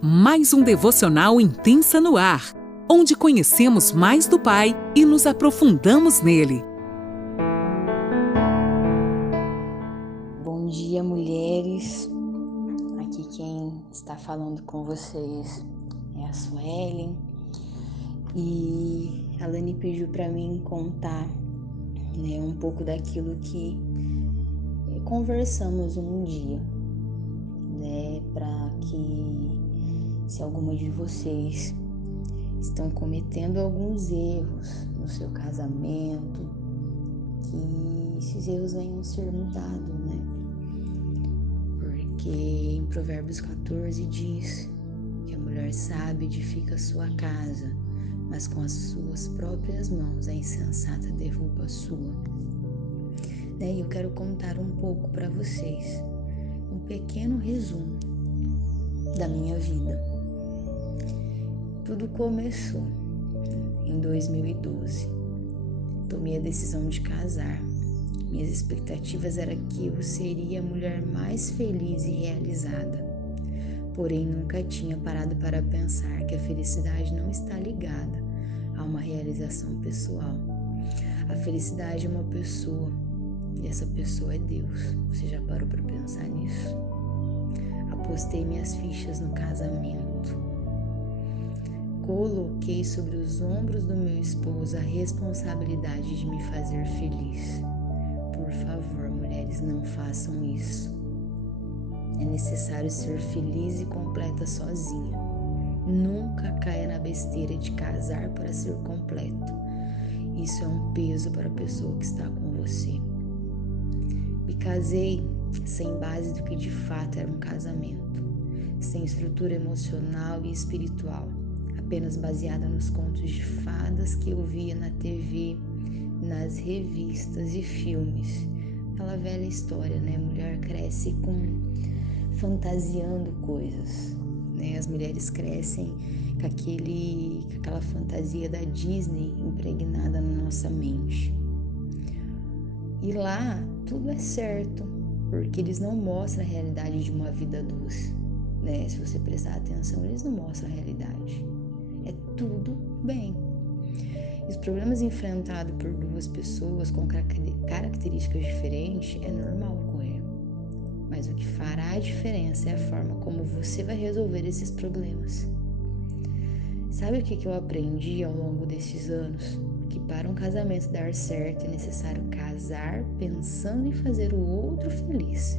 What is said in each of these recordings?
Mais um devocional Intensa no Ar, onde conhecemos mais do Pai e nos aprofundamos nele. Bom dia, mulheres. Aqui quem está falando com vocês é a Suelen. E a Lani pediu para mim contar, um pouco daquilo que conversamos um dia, para que, se alguma de vocês estão cometendo alguns erros no seu casamento, que esses erros venham ser mudados, Porque em Provérbios 14 diz que a mulher sábia edifica a sua casa, mas com as suas próprias mãos a insensata derruba a sua. E eu quero contar um pouco para vocês, um pequeno resumo da minha vida. Tudo começou em 2012. Tomei a decisão de casar. Minhas expectativas eram que eu seria a mulher mais feliz e realizada. Porém, nunca tinha parado para pensar que a felicidade não está ligada a uma realização pessoal. A felicidade é uma pessoa, e essa pessoa é Deus. Você já parou para pensar nisso? Apostei minhas fichas no casamento. Coloquei sobre os ombros do meu esposo a responsabilidade de me fazer feliz. Por favor, mulheres, não façam isso. É necessário ser feliz e completa sozinha. Nunca caia na besteira de casar para ser completo. Isso é um peso para a pessoa que está com você. Me casei sem base do que de fato era um casamento, sem estrutura emocional e espiritual, apenas baseada nos contos de fadas que eu via na TV, nas revistas e filmes. Aquela velha história, Mulher cresce fantasiando coisas, As mulheres crescem com aquela fantasia da Disney impregnada na nossa mente. E lá tudo é certo, porque eles não mostram a realidade de uma vida doce, Se você prestar atenção, eles não mostram a realidade. É tudo bem. E os problemas enfrentados por duas pessoas com características diferentes é normal ocorrer. Mas o que fará a diferença é a forma como você vai resolver esses problemas. Sabe o que eu aprendi ao longo desses anos? Que para um casamento dar certo é necessário casar pensando em fazer o outro feliz.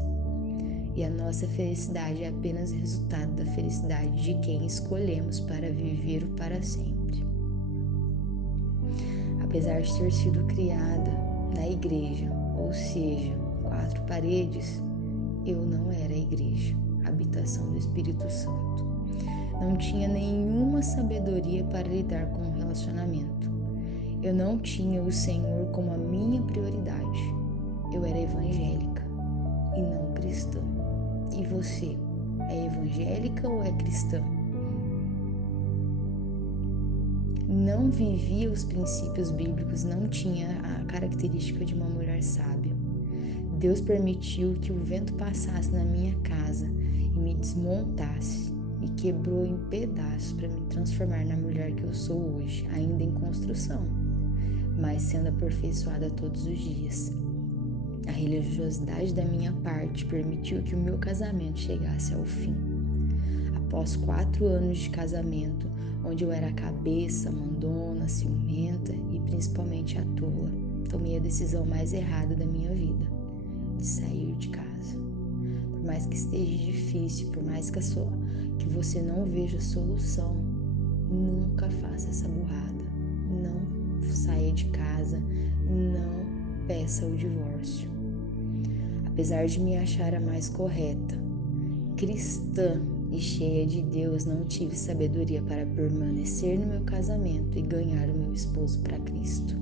E a nossa felicidade é apenas resultado da felicidade de quem escolhemos para viver o para sempre. Apesar de ter sido criada na igreja, ou seja, 4 paredes, eu não era a igreja, a habitação do Espírito Santo. Não tinha nenhuma sabedoria para lidar com o relacionamento. Eu não tinha o Senhor como a minha prioridade. Eu era evangélica e não cristã. E você, é evangélica ou é cristã? Não vivia os princípios bíblicos, não tinha a característica de uma mulher sábia. Deus permitiu que o vento passasse na minha casa e me desmontasse, me quebrou em pedaços para me transformar na mulher que eu sou hoje, ainda em construção, mas sendo aperfeiçoada todos os dias. A religiosidade da minha parte permitiu que o meu casamento chegasse ao fim. Após 4 anos de casamento, onde eu era a cabeça, mandona, ciumenta e principalmente a tola, tomei a decisão mais errada da minha vida, de sair de casa. Por mais que esteja difícil, por mais que você não veja solução, nunca faça essa burrada. Não saia de casa, não peça o divórcio. Apesar de me achar a mais correta, cristã e cheia de Deus, não tive sabedoria para permanecer no meu casamento e ganhar o meu esposo para Cristo.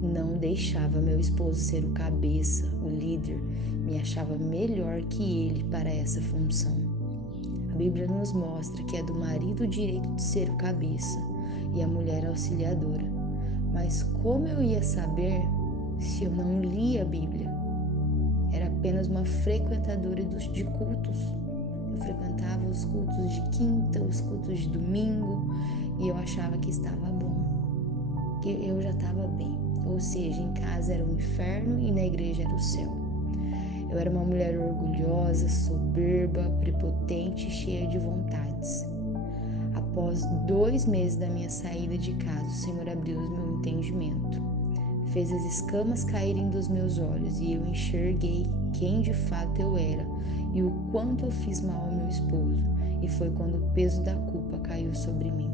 Não deixava meu esposo ser o cabeça, o líder, me achava melhor que ele para essa função. A Bíblia nos mostra que é do marido o direito de ser o cabeça e a mulher auxiliadora. Mas como eu ia saber se eu não lia a Bíblia? Era apenas uma frequentadora de cultos. Eu frequentava os cultos de quinta, os cultos de domingo, e eu achava que estava bom, que eu já estava bem. Ou seja, em casa era o inferno e na igreja era o céu. Eu era uma mulher orgulhosa, soberba, prepotente e cheia de vontades. Após 2 meses da minha saída de casa, o Senhor abriu o meu entendimento. Fez as escamas caírem dos meus olhos e eu enxerguei quem de fato eu era e o quanto eu fiz mal ao meu esposo. E foi quando o peso da culpa caiu sobre mim.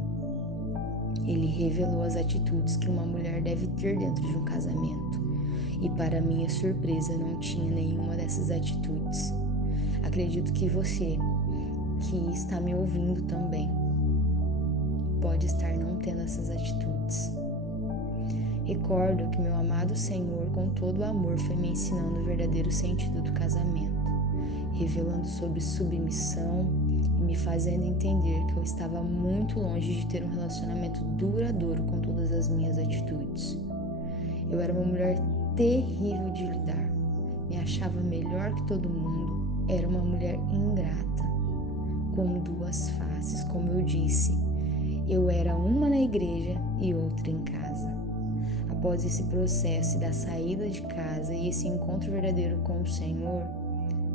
Ele revelou as atitudes que uma mulher deve ter dentro de um casamento. E para minha surpresa, não tinha nenhuma dessas atitudes. Acredito que você, que está me ouvindo também, pode estar não tendo essas atitudes. Recordo que meu amado Senhor, com todo o amor, foi me ensinando o verdadeiro sentido do casamento, revelando sobre submissão e me fazendo entender que eu estava muito longe de ter um relacionamento duradouro com todas as minhas atitudes. Eu era uma mulher terrível de lidar, me achava melhor que todo mundo, era uma mulher ingrata, com 2 faces, como eu disse. Eu era uma na igreja e outra em casa. Após esse processo da saída de casa e esse encontro verdadeiro com o Senhor,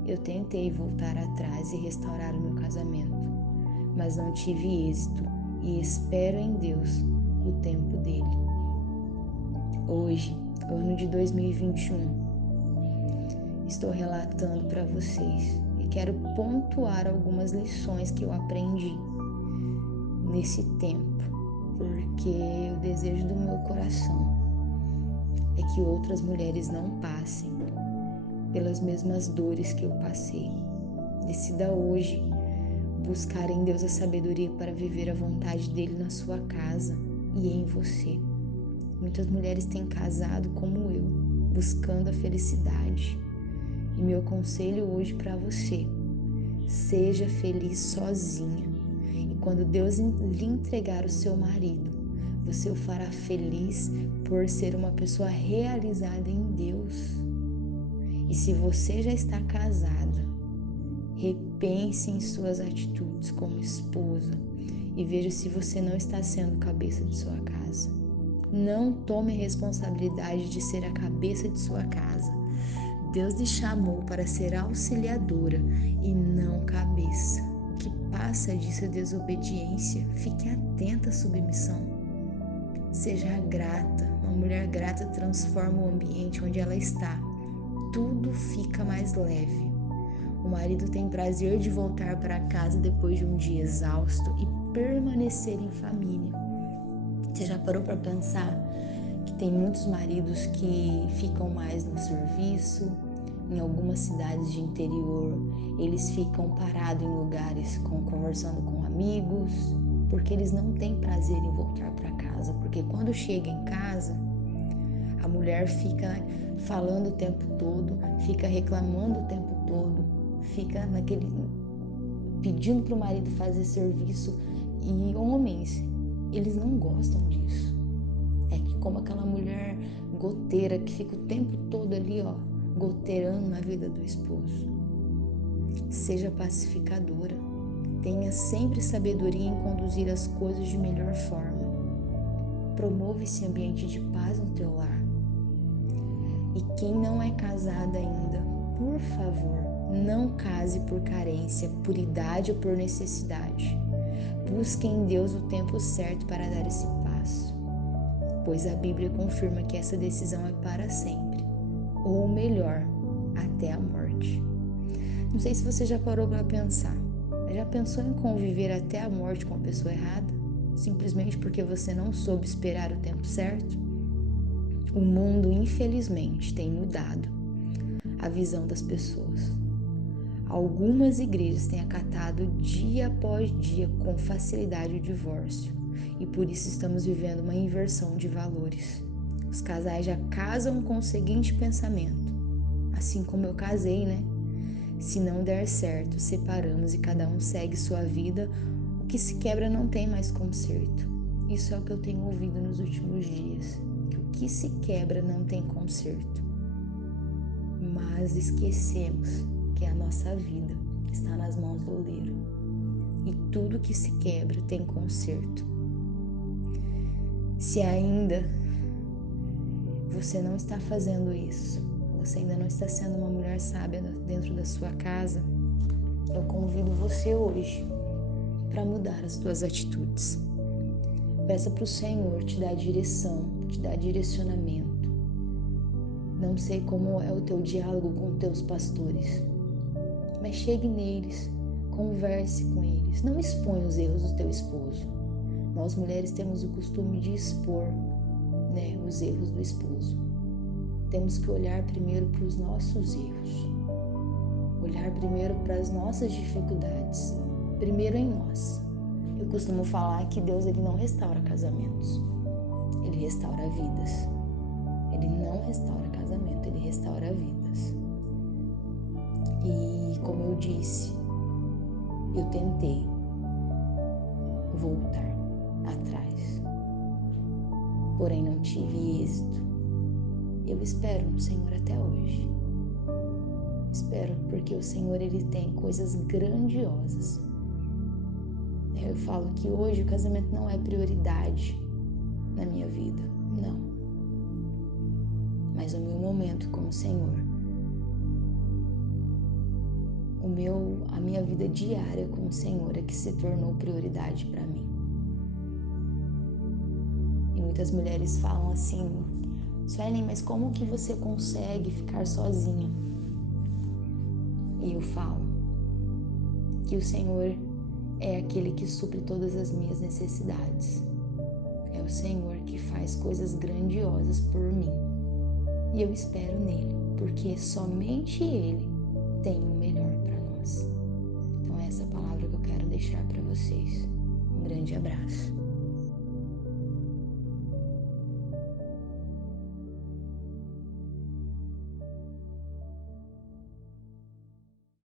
eu tentei voltar atrás e restaurar o meu casamento, mas não tive êxito e espero em Deus o tempo dele. Hoje, ano de 2021, estou relatando para vocês e quero pontuar algumas lições que eu aprendi nesse tempo, porque o desejo do meu coração é que outras mulheres não passem pelas mesmas dores que eu passei. Decida hoje buscar em Deus a sabedoria para viver a vontade dele na sua casa e em você. Muitas mulheres têm casado como eu, buscando a felicidade. E meu conselho hoje para você: seja feliz sozinha. E quando Deus lhe entregar o seu marido, você o fará feliz por ser uma pessoa realizada em Deus. E se você já está casada, repense em suas atitudes como esposa e veja se você não está sendo cabeça de sua casa. Não tome a responsabilidade de ser a cabeça de sua casa. Deus lhe chamou para ser auxiliadora e não cabeça. O que passa disso é desobediência. Fique atenta à submissão. Seja grata. Uma mulher grata transforma o ambiente onde ela está. Tudo fica mais leve. O marido tem prazer de voltar para casa depois de um dia exausto e permanecer em família. Você já parou para pensar que tem muitos maridos que ficam mais no serviço? Em algumas cidades de interior, eles ficam parados em lugares conversando com amigos, porque eles não têm prazer em voltar para casa, porque quando chega em casa, a mulher fica falando o tempo todo, fica reclamando o tempo todo, fica pedindo para o marido fazer serviço. E homens, eles não gostam disso. É que como aquela mulher goteira que fica o tempo todo ali, goteirando na vida do esposo. Seja pacificadora. Tenha sempre sabedoria em conduzir as coisas de melhor forma. Promova esse ambiente de paz no teu lar. E quem não é casada ainda, por favor, não case por carência, por idade ou por necessidade. Busque em Deus o tempo certo para dar esse passo, pois a Bíblia confirma que essa decisão é para sempre, ou melhor, até a morte. Não sei se você já parou para pensar, já pensou em conviver até a morte com a pessoa errada? Simplesmente porque você não soube esperar o tempo certo? O mundo, infelizmente, tem mudado a visão das pessoas. Algumas igrejas têm acatado dia após dia com facilidade o divórcio e por isso estamos vivendo uma inversão de valores. Os casais já casam com o seguinte pensamento: assim como eu casei, né? Se não der certo, separamos e cada um segue sua vida. O que se quebra não tem mais conserto. Isso é o que eu tenho ouvido nos últimos dias. Que o que se quebra não tem conserto. Mas esquecemos que é a nossa vida, está nas mãos do oleiro. E tudo que se quebra tem conserto. Se ainda você não está fazendo isso, você ainda não está sendo uma mulher sábia dentro da sua casa, eu convido você hoje para mudar as suas atitudes. Peça para o Senhor te dar direção, te dar direcionamento. Não sei como é o teu diálogo com teus pastores, mas chegue neles, converse com eles. Não exponha os erros do teu esposo. Nós mulheres temos o costume de expor, os erros do esposo. Temos que olhar primeiro para os nossos erros, olhar primeiro para as nossas dificuldades, primeiro em nós. Eu costumo falar que Deus ele não restaura casamentos, ele restaura vidas. Ele não restaura casamento, ele restaura vidas. E como eu disse, eu tentei voltar atrás, porém não tive êxito. Eu espero no Senhor até hoje. Espero porque o Senhor ele tem coisas grandiosas. Eu falo que hoje o casamento não é prioridade na minha vida, não. Mas o meu momento com o Senhor, a minha vida diária com o Senhor é que se tornou prioridade para mim. E muitas mulheres falam assim: Suelen, mas como que você consegue ficar sozinha? E eu falo que o Senhor é aquele que supre todas as minhas necessidades. É o Senhor que faz coisas grandiosas por mim. E eu espero nele, porque somente ele tem o melhor para nós. Então é essa palavra que eu quero deixar para vocês. Um grande abraço.